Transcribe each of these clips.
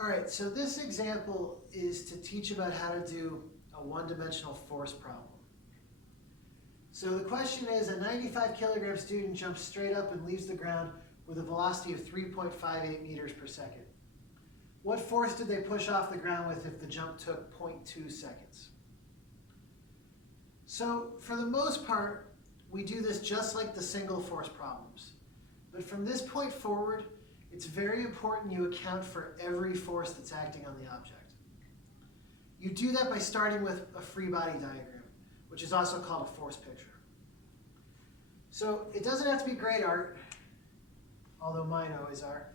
All right, so this example is to teach about how to do a one-dimensional force problem. So the question is, a 95 kilogram student jumps straight up and leaves the ground with a velocity of 3.58 meters per second. What force did they push off the ground with if the jump took 0.2 seconds? So for the most part, we do this just like the single force problems. But from this point forward, it's very important you account for every force that's acting on the object. You do that by starting with a free body diagram, which is also called a force picture. So it doesn't have to be great art, although mine always are.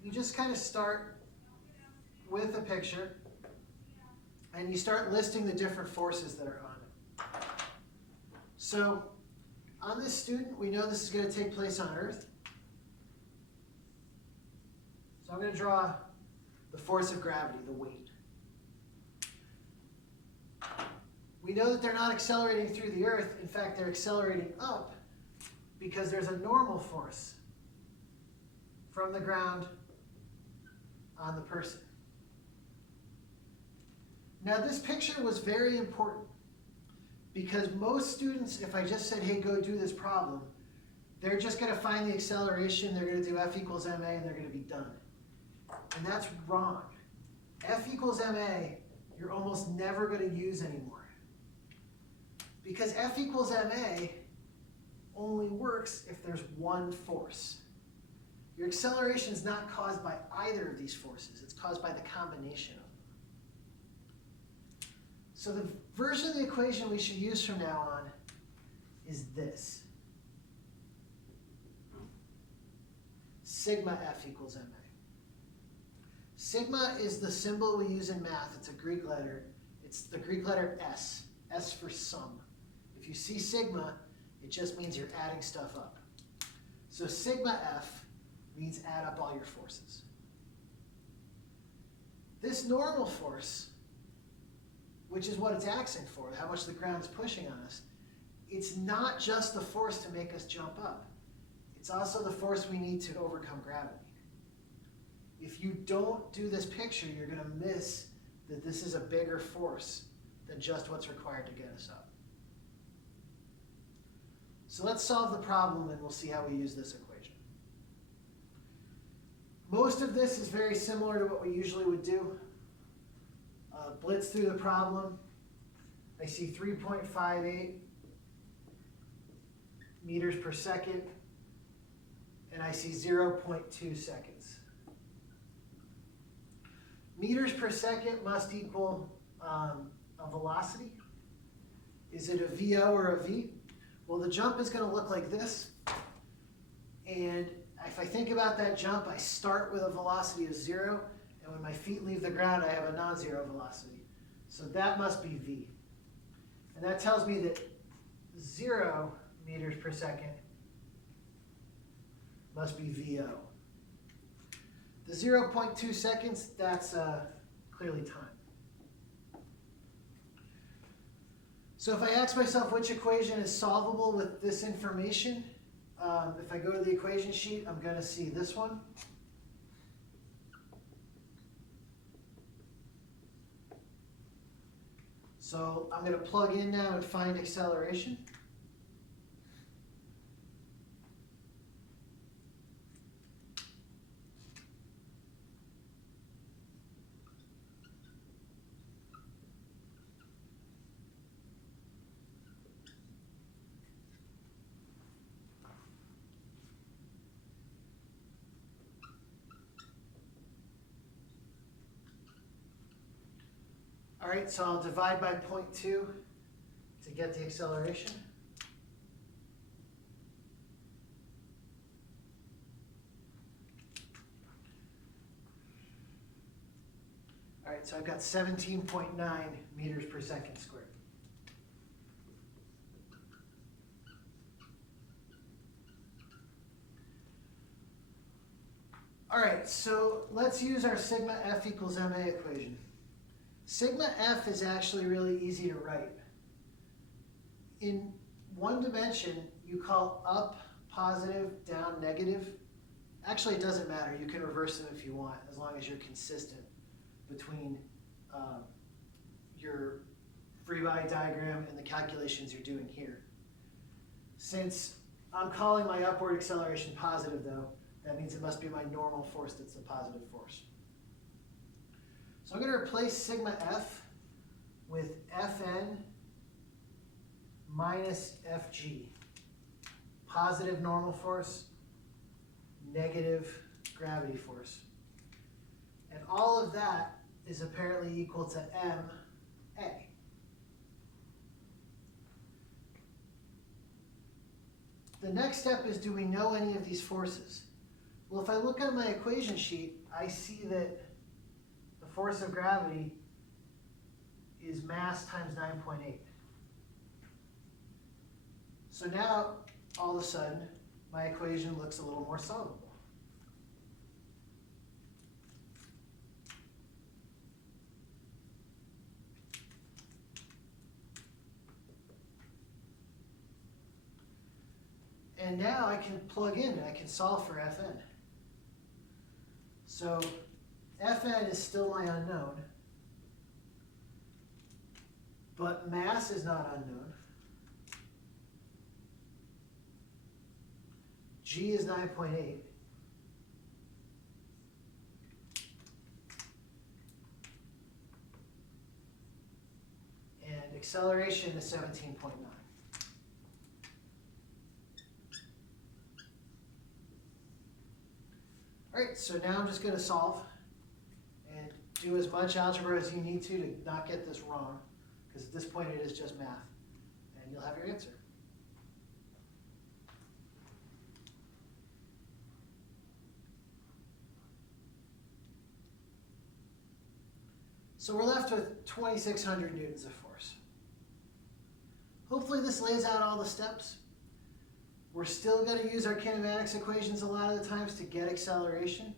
You just kind of start with a picture, and you start listing the different forces that are on it. So on this student, we know this is going to take place on Earth. So I'm going to draw the force of gravity, the weight. We know that they're not accelerating through the Earth. In fact, they're accelerating up because there's a normal force from the ground on the person. Now, this picture was very important because most students, if I just said, hey, go do this problem, they're just going to find the acceleration, they're going to do F equals ma, and they're going to be done. And that's wrong. F equals ma, you're almost never going to use anymore. Because F equals ma only works if there's one force. Your acceleration is not caused by either of these forces. It's caused by the combination of them. So the version of the equation we should use from now on is this. Sigma F equals ma. Sigma is the symbol we use in math. It's a Greek letter. It's the Greek letter S. S for sum. If you see sigma, it just means you're adding stuff up. So sigma F means add up all your forces. This normal force, which is what it's acting for, how much the ground is pushing on us, it's not just the force to make us jump up. It's also the force we need to overcome gravity. If you don't do this picture, you're going to miss that this is a bigger force than just what's required to get us up. So let's solve the problem and we'll see how we use this equation. Most of this is very similar to what we usually would do. Blitz through the problem. I see 3.58 meters per second, and I see 0.2 seconds. Meters per second must equal a velocity. Is it a VO or a V? Well, the jump is going to look like this. And if I think about that jump, I start with a velocity of 0. And when my feet leave the ground, I have a non-zero velocity. So that must be V. And that tells me that 0 meters per second must be VO. The 0.2 seconds, that's clearly time. So if I ask myself which equation is solvable with this information, if I go to the equation sheet, I'm going to see this one. So I'm going to plug in now and find acceleration. All right, so I'll divide by 0.2 to get the acceleration. All right, so I've got 17.9 meters per second squared. All right, so let's use our sigma F equals ma equation. Sigma F is actually really easy to write. In one dimension, you call up positive, down negative, Actually, it doesn't matter. You can reverse them if you want, as long as you're consistent between your free body diagram and the calculations you're doing here. Since I'm calling my upward acceleration positive though, that means it must be my normal force that's the positive force. So I'm going to replace sigma F with Fn minus Fg. Positive normal force, negative gravity force. And all of that is apparently equal to ma. The next step is, do we know any of these forces? Well, if I look at my equation sheet, I see that the force of gravity is mass times 9.8. So now, all of a sudden, my equation looks a little more solvable. And now I can plug in and I can solve for Fn. So Fn is still my unknown, but mass is not unknown. G is 9.8. And acceleration is 17.9. All right, so now I'm just going to solve and do as much algebra as you need to not get this wrong, because at this point it is just math, and you'll have your answer. So we're left with 2,600 newtons of force. Hopefully this lays out all the steps. We're still going to use our kinematics equations a lot of the times to get acceleration.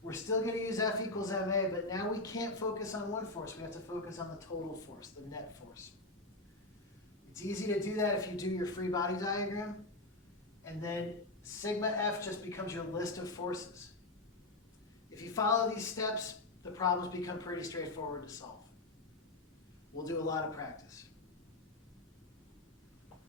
We're still going to use F equals ma, but now we can't focus on one force. We have to focus on the total force, the net force. It's easy to do that if you do your free body diagram, and then sigma F just becomes your list of forces. If you follow these steps, the problems become pretty straightforward to solve. We'll do a lot of practice.